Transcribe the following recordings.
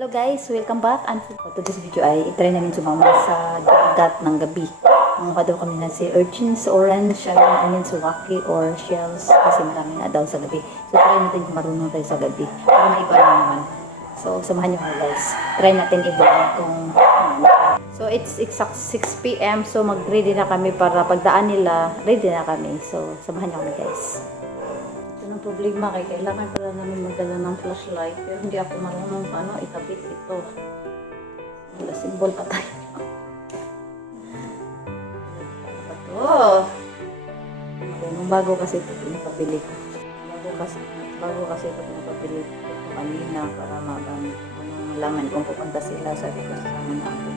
Hello guys, welcome back. And for today's video ay itry namin sumama sa dagat ng gabi. Mga daw kami na si urchins, orange, suwaki or shells kasi marami na daw sa gabi. So try natin kung marunong tayo sa gabi para maiba na naman. So samahan nyo guys. Try natin i-vlog kung so it's exact 6 p.m. So mag-ready na kami para pagdaan nila, ready na kami. So samahan nyo kami guys. Ito ng problema kay kailangan pala namin magdala ng flashlight pero hindi ako marunong paano ikabit ito. Wala symbol pa tayo. Ito. Marunong bago kasi ito pinapabili ko. Bago kasi ito pinapabili ko kanina para magamit ko ng laman kung pupunta sila sa kasama na ako.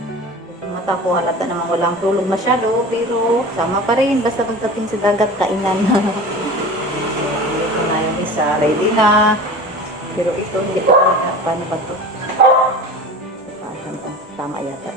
Yung mata ko halata naman walang tulog masyado pero sama pa rin basta pagdating sa dagat kainan. Isa, ready na. Pero ito, hindi ko na paano ba ito? Tama yata.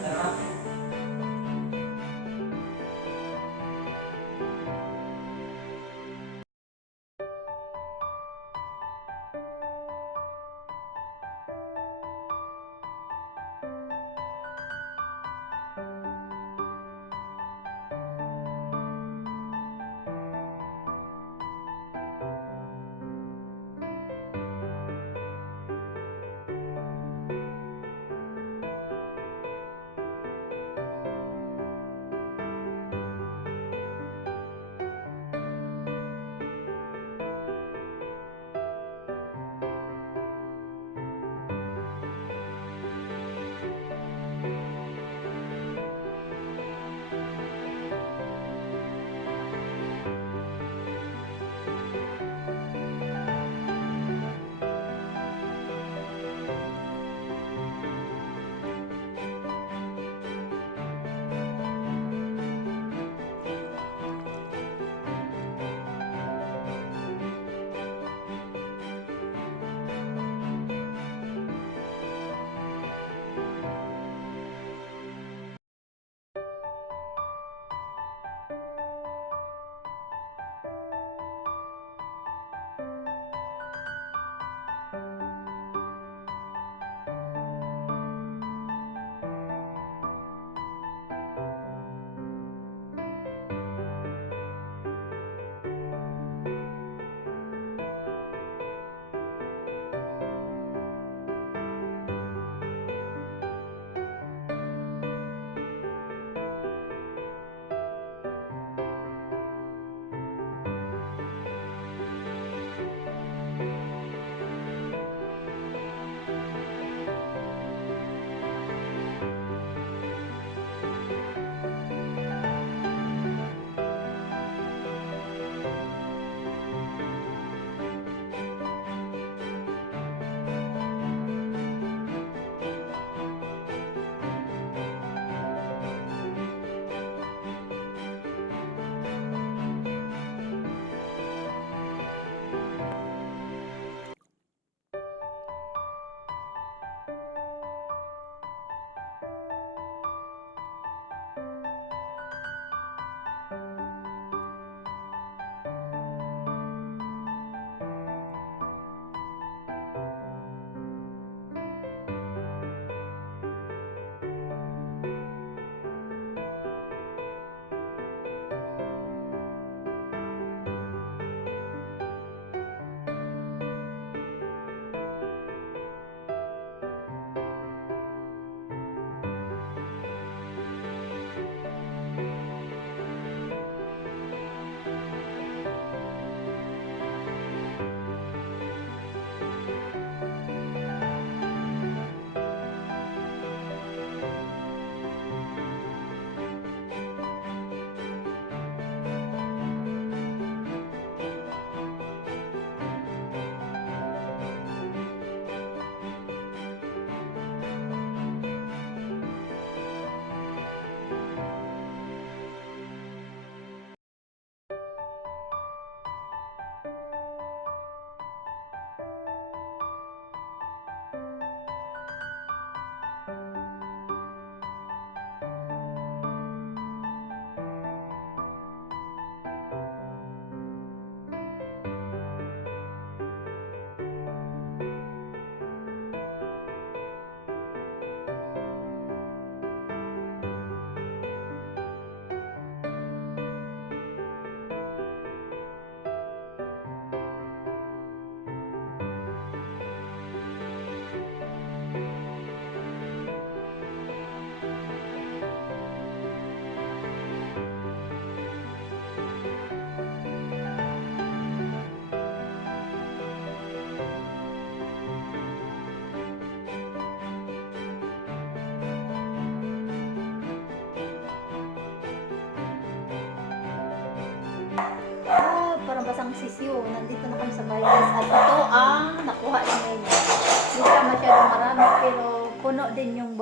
isang sisyo. Nandito na kami sa bahay guys. At ito ang nakuha namin. Hindi siya masyadong marami pero puno din yung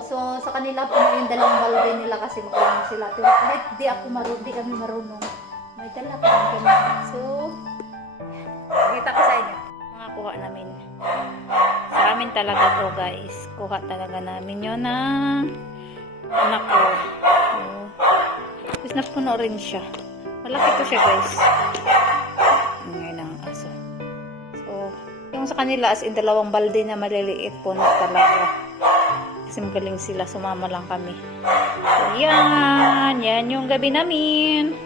so sa kanila po yung dalawang balde nila kasi makulong sila. Pero kahit di kami marunong. May dala pa kami. So, kita ko sa inyo. Mga kuha namin. Sa amin talaga to guys. Kuha talaga namin yun ng anak ko. Tapos napuno rin siya. Malaki ko siya guys. Ngayon ang aso. So, yung sa kanila as in dalawang balde na maliliit po na talaga. Kasi magaling sila, sumama lang kami. So, yan yung gabi namin.